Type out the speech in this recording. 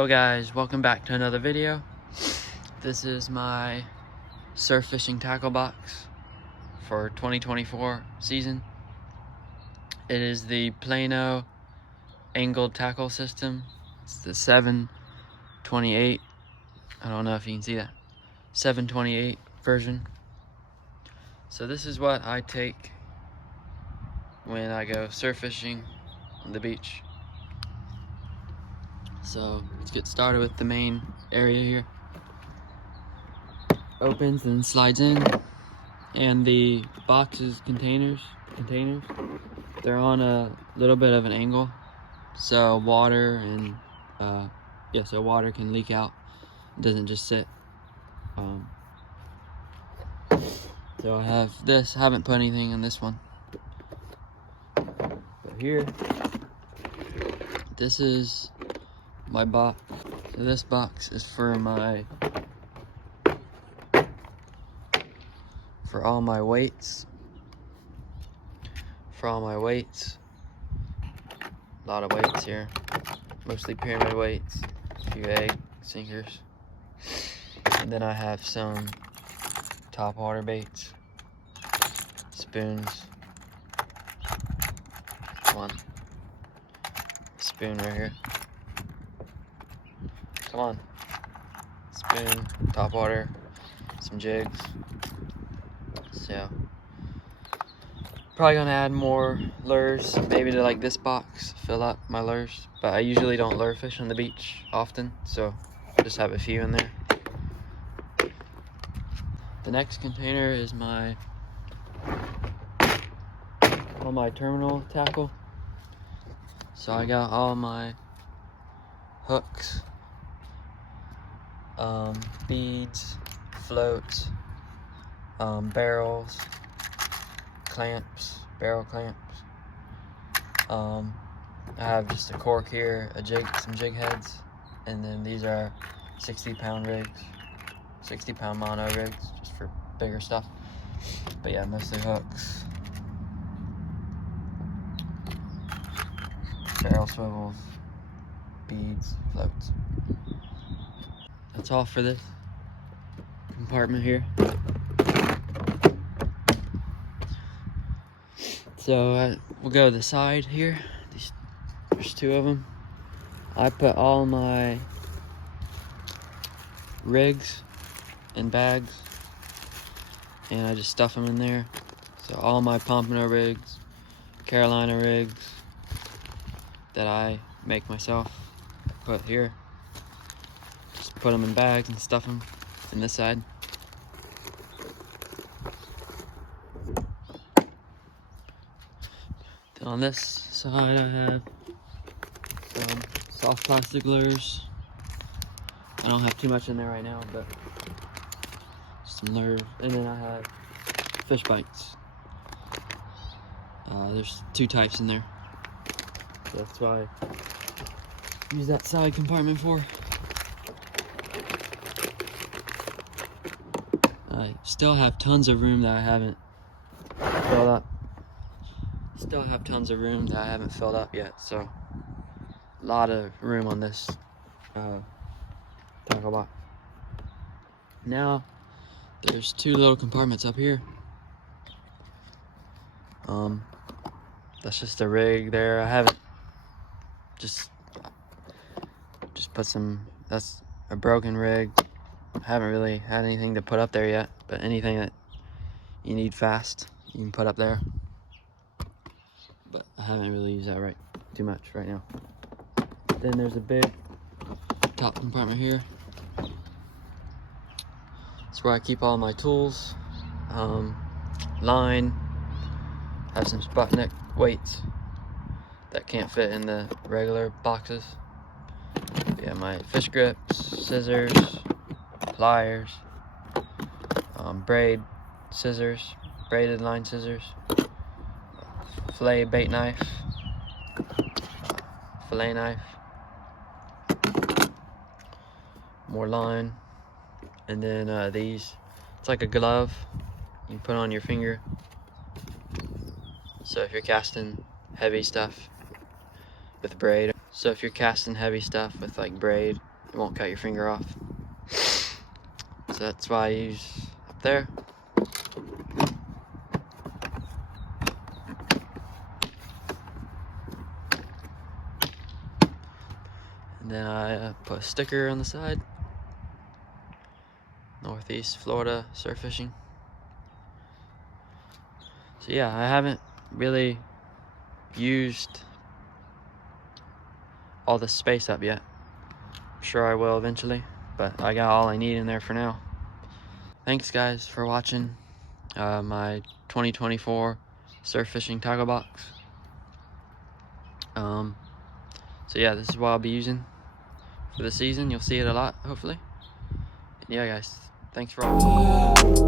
Hello guys, welcome back to another video. This is my surf fishing tackle box for 2024 season. It is the Plano angled tackle system. It's the 728. I don't know if you can see that. 728 version. So this is what I take when I go surf fishing on the beach. So let's get started with the main area here. Opens and slides in, and the boxes containers, they're on a little bit of an angle, so water and so water can leak out. It doesn't just sit. So I have this. I haven't put anything in this one, but here, this is my box. So this box is for all my weights. A lot of weights here, mostly pyramid weights, a few egg sinkers, and then I have some top water baits, spoons. One spoon right here. Come on. Spoon, top water, some jigs. So, probably gonna add more lures, maybe to like this box, fill up my lures. But I usually don't lure fish on the beach often, so I just have a few in there. The next container is all my terminal tackle. So I got all my hooks, beads, floats, barrels, barrel clamps. I have just a cork here, some jig heads, and then these are 60-pound rigs, 60-pound mono rigs, just for bigger stuff. But yeah, mostly hooks, barrel swivels, beads, floats. That's all for this compartment here. So we'll go to the side here. There's two of them. I put all my rigs in bags, and I just stuff them in there. So all my Pompano rigs, Carolina rigs that I make myself, I put here. Just put them in bags and stuff them in this side. Then on this side I have some soft plastic lures. I don't have too much in there right now, but some lures. And then I have fish bites. There's two types in there. So that's why I use that side compartment for. I still have tons of room that I haven't filled up. Yet, so a lot of room on this tackle box. Now there's two little compartments up here. That's just a rig there. I haven't just put some. That's a broken rig. I haven't really had anything to put up there yet, but anything that you need fast, you can put up there. But I haven't really used that too much right now. Then there's a big top compartment here. It's where I keep all my tools, line, have some Sputnik weights that can't fit in the regular boxes. Yeah, my fish grips, scissors, pliers, braided line scissors, fillet bait knife, fillet knife, more line, and then these. It's like a glove you put on your finger. So if you're casting heavy stuff with braid, like braid, it won't cut your finger off. So that's why I use up there. And then I put a sticker on the side. Northeast Florida surf fishing. So yeah, I haven't really used all the space up yet. I'm sure I will eventually, but I got all I need in there for now. Thanks guys for watching my 2024 surf fishing tackle box. So yeah, this is what I'll be using for the season. You'll see it a lot, hopefully. And yeah guys, thanks for watching.